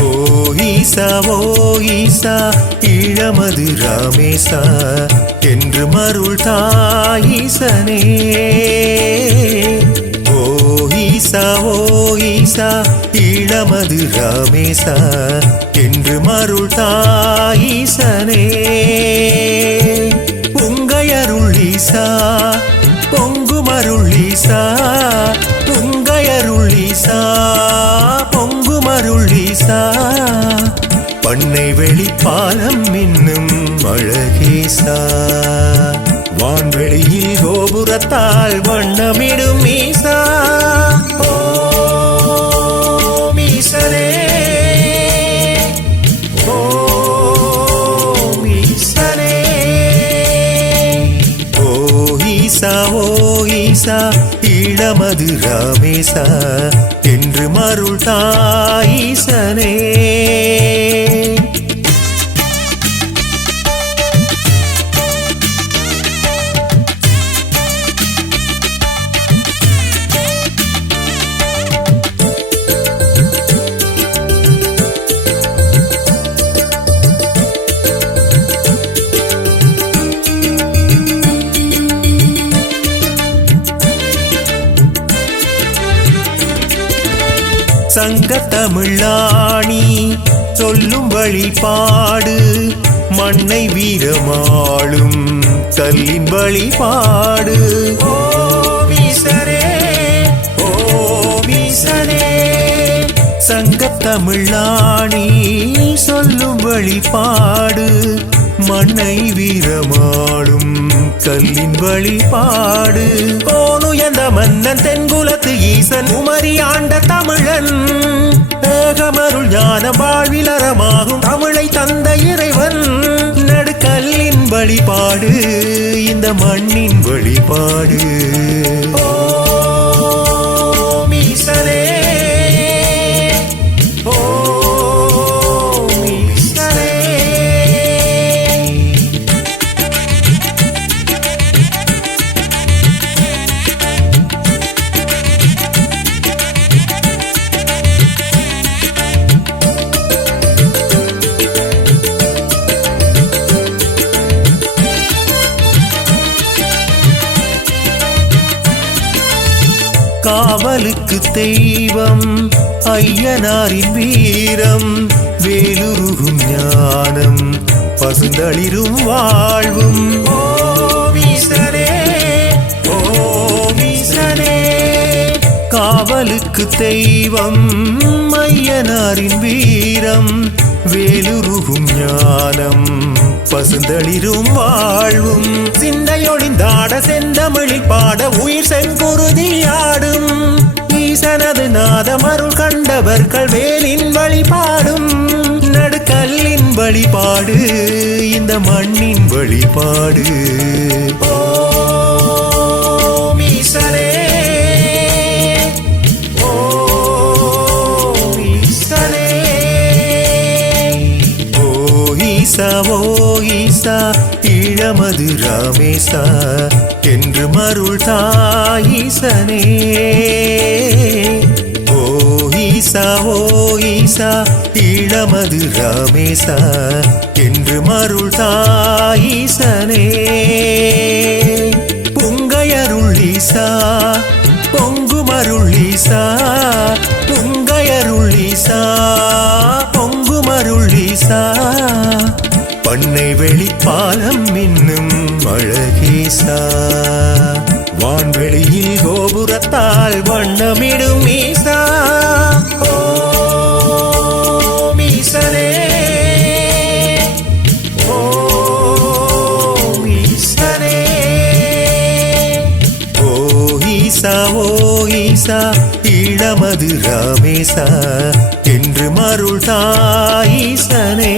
ஓ ஈசா ஓ ராமேசா என்று மருள் தாயீசனே. ஈசா ஓ ஈசா இளமது ராமேசா என்று மருள் தாயீசனே உங்கையருள் ஈசா பொங்குமருள் ஈசா உங்கையருள் ஈசா பொங்குமருள் ஈசா. பண்ணை வெளிப்பாலம் இன்னும் அழகேசா. வான்வெளியில் கோபுரத்தால் வண்ணமிடும் ஈசா. இளமது ரமேசா என்று மருள் தாயிசனே. சங்க தமிழாணி சொல்லும் வழிபாடு மண்ணை வீரமாளும் கல்லின் வழிபாடு. சங்க தமிழாணி சொல்லும் வழிபாடு மண்ணை வீரமாடும் கல்லின் வழிபாடு. கோனுயர்ந்த மன்னன் தென்குலத்து ஈசன் குமரி ஆண்ட தமிழன். ஏகமருள் ஞான வாழ்விலரமாகும் தமிழை தந்த இறைவன். நடுக்கல்லின் வழிபாடு இந்த மண்ணின் வழிபாடு. காவலுக்கு தெய்வம் ஐயனாரின் வீரம் வேலுருகும் ஞானம் பசுந்தளிரும் வாழ்வும். காவலுக்கு தெய்வம் ஐயனாரின் வீரம் வேலுருகும் ஞானம். பசுந்தளிரும் வாழ்வும் சிந்தையொழிந்தாட செந்தமிழில் பாட உயிர் செங்குருதியாடும் ஈசனது நாதமருள் கண்டவர்கள் வேலின் வழிபாடும். நடுக்கல்லின் வழிபாடு இந்த மண்ணின் வழிபாடு. ஈசா ஓ ஈசா இழமது ராமேசா என்று மருள் தாயீசனே ஓ ஈசா ஓ ஈசா இழமது ராமேசா என்று மருள் தாயீசனே பொங்கையருள் ஈசா ஈசா வான்வெளியில் கோபுரத்தால் வண்ணமிடும் ஈசா ஈசா இளமது ராமேசா. என்று மருள் தாயிசனே